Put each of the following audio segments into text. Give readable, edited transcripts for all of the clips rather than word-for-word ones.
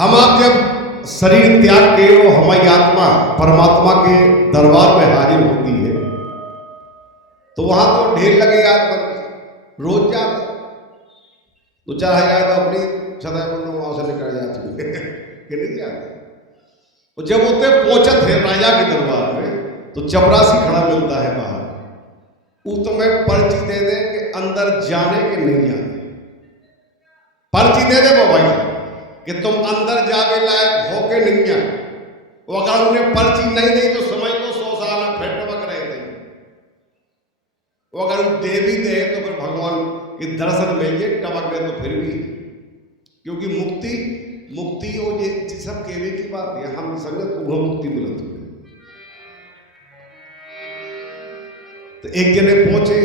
हम आप जब शरीर त्याग के और हमारी आत्मा परमात्मा के दरबार में हाजिर होती है तो वहां तो ढेर लगे आत्मा रोज जाते 2-4 हजार तो अपनी सदा बंद वहां से निकल जाती है नहीं जाते। तो जब उतने पहुंचत है राजा के दरबार में तो चपरासी खड़ा मिलता है बाहर, वो तुम्हें पर्ची दे दे कि अंदर जाने के नहीं जाने, पर्ची दे दे वो भाई कि तुम अंदर जाने लायक हो के नहीं जाए। वो अगर उन्हें पर्ची नहीं दी तो समझ लो 100 साल फिर टपक रहे थे। वो अगर दे भी दे तो फिर भगवान के दर्शन में ये टपक गए तो फिर भी, क्योंकि मुक्ति वो ये सब केवे की बात है, हम संगत को मुक्ति मिलती है। तो एक जने पहुंचे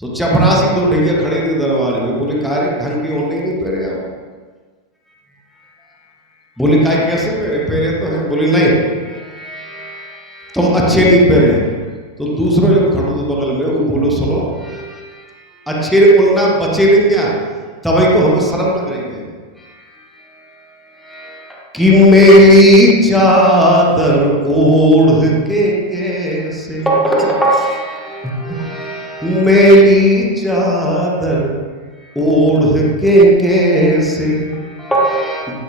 तो चपरासी तो भैया खड़े थे दरबार में, बोले कार्य ढंग के होने नहीं पहरे आप। बोले काय कैसे पहरे तो है। बोले नहीं तुम अच्छे नहीं पहरे। तो दूसरा जो खड़ो तो बगल में वो बोलो सुनो अच्छे बोलना बचे नहीं क्या, तभी तो हमें शर्म लग रही है कि मेरी चादर ओढ़ के कैसे, मेरी चादर ओढ़ के कैसे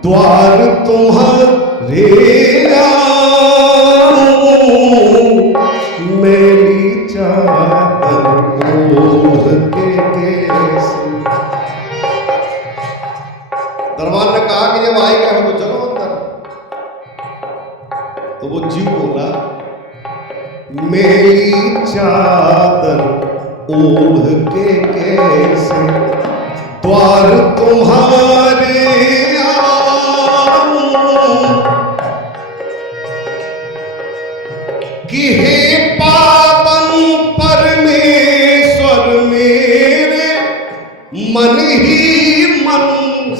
द्वार तुम्हारे आऊं, मेरी चादर ओढ़ के कैसे। दरबार ने कहा कि जब आए गए हो तो चलो अंदर। तो वो जीव बोला मेरी चादर ओढ़ के कैसे द्वार तुम्हारे आऊं, कि हे पावन परमेश्वर मेरे मन ही मन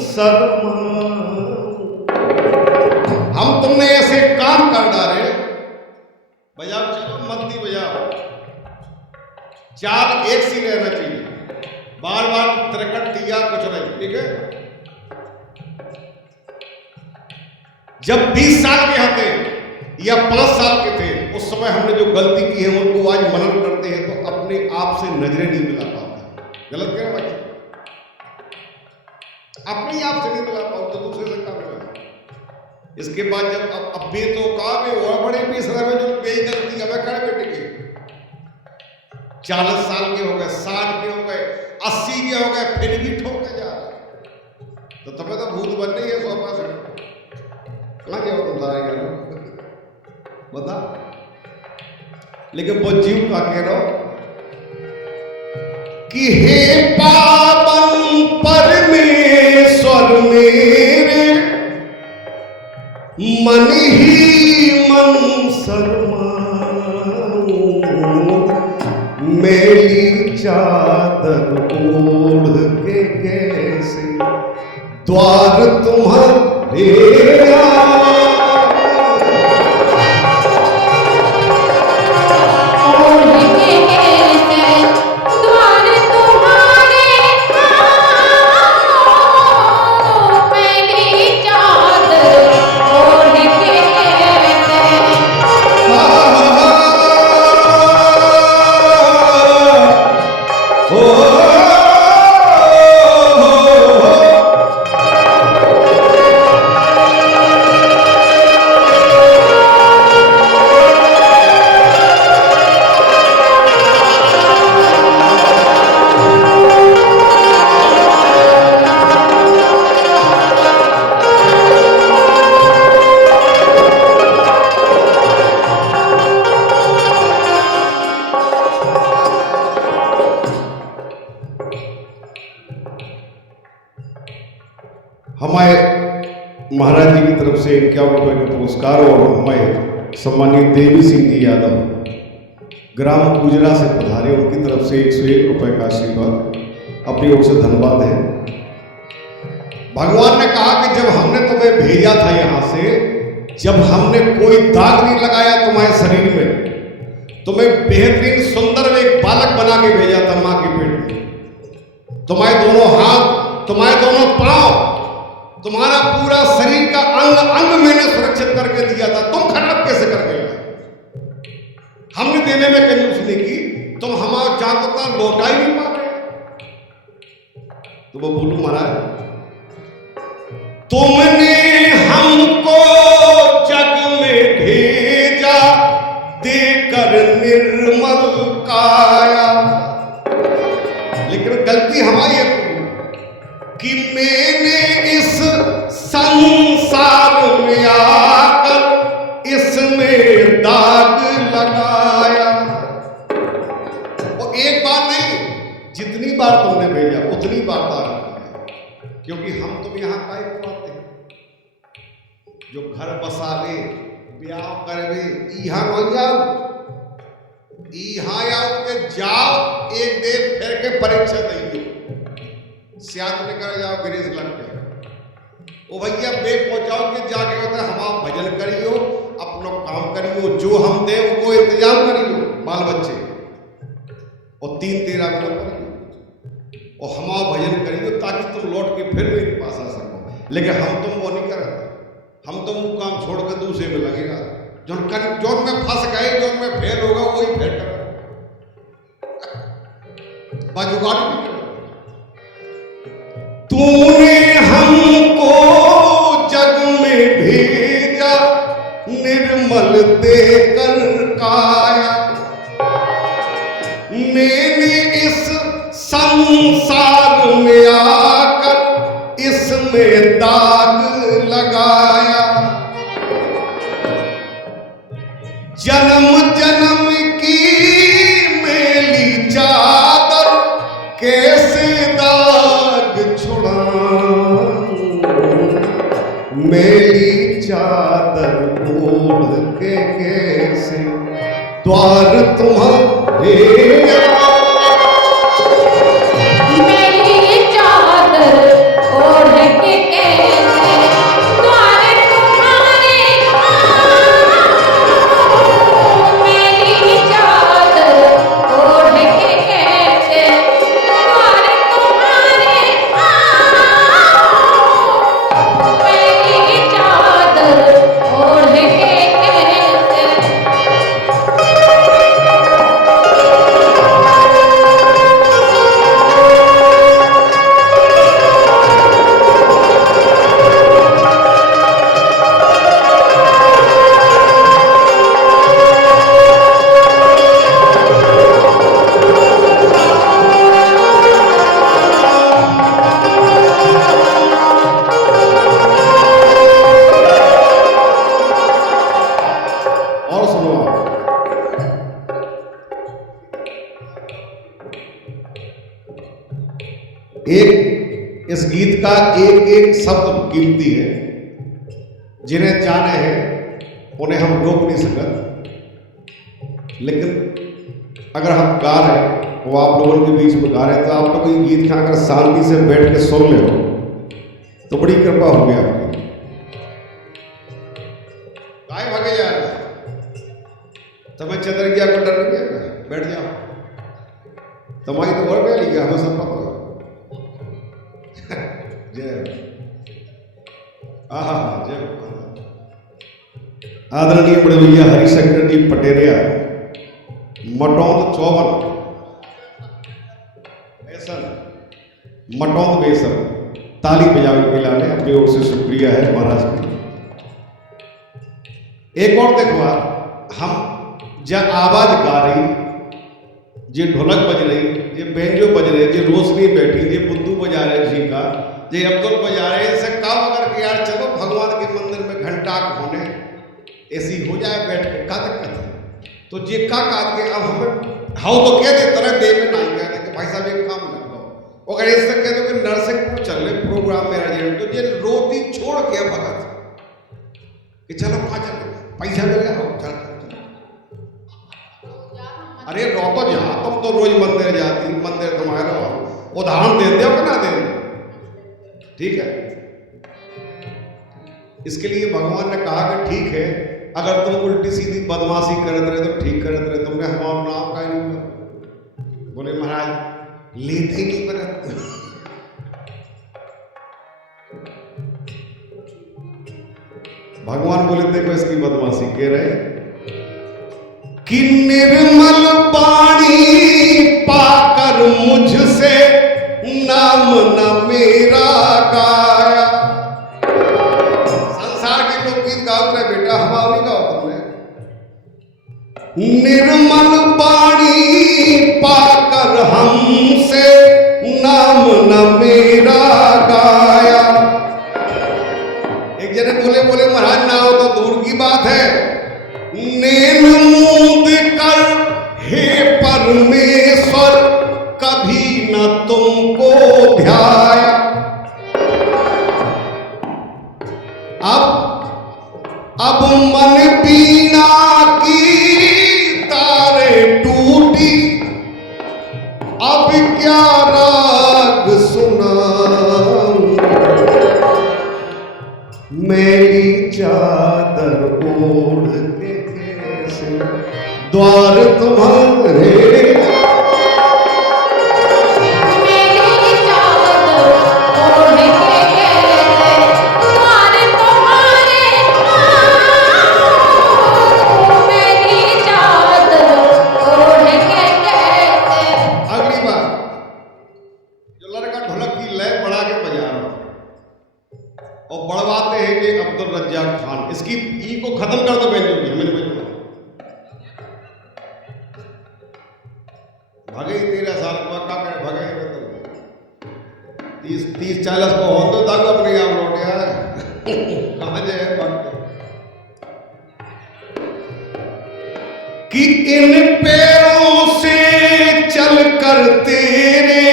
शर्माऊं। हम तुमने ऐसे काम कर डाले, बजाओ चलो मंदी बजाओ, चाल एक सी रहना चाहिए, बार बार तिरकट दिया कुछ नहीं, ठीक है। जब 20 साल के थे या 5 साल के थे उस समय हमने जो गलती की है उनको आज मनन करते हैं तो अपने आप से नजरें नहीं मिला पाते। गलत कह भाई, अपने आप से नहीं मिला पाओ तो दूसरे से कहाँ मिला। इसके बाद जब अब भी तो कहा भी हुआ बड़े बेसरा में जो यही गलती हमें खड़े बैठे के 40 साल के हो गए, 60 के हो गए, 80 के हो गए, फिर भी ठोके जा रहे। तो तुम्हें तो भूत बन रही है 100%। कहाँ गया तुम सारे क्या बता। लेकिन वो जीव का कह रहा हो कि हे पावन परमेश्वर मेरे मन ही मन शर्माऊं, मेरी चादर ओढ़ के कैसे द्वार तुम्हारे हमारे महाराज जी की तरफ से 51 रुपये का पुरस्कार और हमारे सम्मानित देवी सिंह जी यादव ग्राम गुजरा से पधारे, उनकी तरफ से 101 रुपए का आशीर्वाद अपनी ओर से धन्यवाद है। भगवान ने कहा कि जब हमने तुम्हें भेजा था यहां से, जब हमने कोई दाग नहीं लगाया तुम्हारे शरीर में, तुम्हें बेहतरीन सुंदर एक बालक बना के भेजा था मां के पेट में। तुम्हारे दोनों हाथ, तुम्हारे दोनों पांव, तुम्हारा पूरा शरीर का अंग अंग मैंने सुरक्षित करके दिया था। तुम खराब कैसे कर गए? हमने देने में कंजूस नहीं की, तुम हमारा जागरूकता लौटा ही नहीं पा रहे। तो वो बोलू महाराज, तुमने हमको जग में भेजा देकर निर्मल काया, लेकिन गलती हमारी है कि मैंने इस संसार में आकर इसमें दाग लगाया। और एक बार नहीं, जितनी बार तुमने भेजा उतनी बार दाग लगाया, क्योंकि हम तुम यहां काहे को आते हैं? जो घर बसावे, ब्याह करवे, यहाँ न जाओ, यहाँ आओ के जाओ, एक दे फिर के परीक्षा देंगे, सियाद निकल जाओ गिरीश लग के। ओ भैया बेग पहुंचाओ के जाके होता है, हम आप भजन करियो, अपना काम करियो, जो हम दे वो इंतजाम करियो, बाल बच्चे और 3-13 मिनट करियो और हम आप भजन करियो, ताकि तुम लौट के फिर मेरे पास आ सको। लेकिन हम तुम वो नहीं करते, हम तो वो काम छोड़ कर दूसरे में लगेगा। जो में फंस गए, जो में फेल होगा वही फेल कर बाजुगाड़ भी कर। तूने हमको जग में भेजा निर्मल देकर काया, मैंने इस संसार में आकर इसमें दाग लगाया। जन्म जन्म की मेली चादर कैसे दाग छुड़ाऊं, मेली चादर ओढ़ के कैसे द्वार तुम्हारे, मेली चादर ओढ़ के कैसे द्वार तुम्हारे आऊं, मेली चादर ओढ़ के कैसे द्वार तुम्हारे आऊं, मेली चादर ओढ़ के कैसे। और सुनो आप, एक इस गीत का एक एक शब्द कीमती है। जिन्हें जाने हैं उन्हें हम रोक नहीं सकते, लेकिन अगर हम गा रहे हैं, वो आप लोगों के बीच में गा रहे हैं, तो आप लोग ये गीत का अगर शांति से बैठ के सुन ले हो तो बड़ी कृपा हो गई आपकी। काय भागे जा रहे तुम्हें चंद्रज्ञा को डर नहीं है? बैठ जाओ, तुम्हारी तो और क्या लिखा हमें सब पता। जय जय आदरणीय बड़े भैया हरिशंकर जी पटेरिया, मटौंद 54 बेसन, मटौंद बेसन, ताली बजाने के लिए अपनी ओर से शुक्रिया है महाराज की। एक और देखो, हम जब आवाज गा रही, जे ढोलक बज रही, जे बेंजो बज रहे, जे रोशनी बैठी, जे बुद्धू बजा रहे जी का, जे अब्दुल बजा रहे, इनसे काम अगर कि यार चलो भगवान के मंदिर में घंटा होने ऐसी हो जाए बैठ के, का दिक्कत है? तो जे का के अब हमें हाउ तो कह दे तरह दे में नहीं कहते कि भाई साहब एक काम लग दो, अगर ऐसा कह दो कि नरसिंहपुर चल रहे प्रोग्राम में अर्जेंट, तो ये रोटी छोड़ के भगत कि चलो कहाँ चल पैसा मिल रहा हो, चल अरे रो तो जा, तुम तो रोज मंदिर जाती, मंदिर तुम्हारे रहो, उदाहरण दे दो कि ना दे दो, ठीक है। इसके लिए भगवान ने कहा कि ठीक है, अगर तुम उल्टी सीधी बदमाशी करते रहे तो ठीक करते रहे, तुमने हमारा नाम का ही नहीं। बोले महाराज लेते ही नहीं बने। भगवान बोले देखो इसकी बदमाशी कह रहे कि निर्मल पानी पाकर मुझसे नाम न मेरा गाया। संसार के लोग गीत गाओ रहे, बेटा हमारा नहीं गाओ तुमने। निर्मल पानी पाकर हमसे नाम न मेरा गाया। एक जने बोले बोले महाराज ना हो तो दूर की बात है, नैन मूंद कर हे परमेश्वर कभी न तुमको ध्याया। अब मन बीना की तारे टूटी, अब क्या राग सुनाऊं, मेरी चादर ओढ़ के कैसे द्वार तुम्हारे। मेरी चादर ओढ़ के कैसे द्वार तुम्हारे आऊं, मेरी चादर ओढ़ के कैसे। अगली बार जो लड़का ढोलक की लय बढ़ा के बजा रहा और बढ़वाते हैं कि अब्दुल रज्जाक खान, इसकी ई को खत्म कर दो बेंजो की, हमें नहीं बजना। भगे 13 साल का करे भगे तो 30-40 को हो तो तक अपने आप लौट गया कहां जाए भगते कि इन पैरों से चलकर तेरे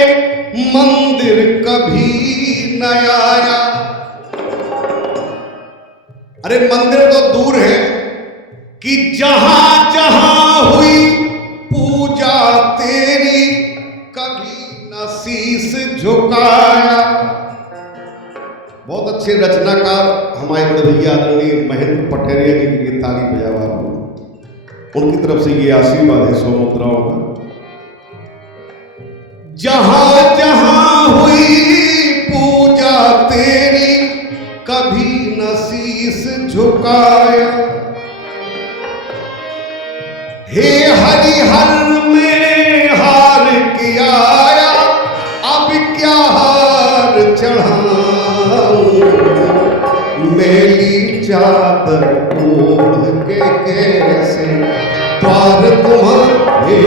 मंदिर कभी न आया। अरे मंदिर तो दूर है कि जहां जहां हुई पूजा तेरी कभी न शीस झुकाया। बहुत अच्छे रचनाकार हमारे बड़े भैया आदरणीय महेंद्र पटेरिया जी के लिए ताली बजावा, उनकी तरफ से ये आशीर्वाद है 100 मुद्राओं का। जहां जहां हुई पूजा तेरी कभी न शीस झुकाया। हे हरिहर में हार के आया, अब क्या हार चढ़ाऊं, मेरी चादर ओढ़ के कैसे द्वार तुम्हारे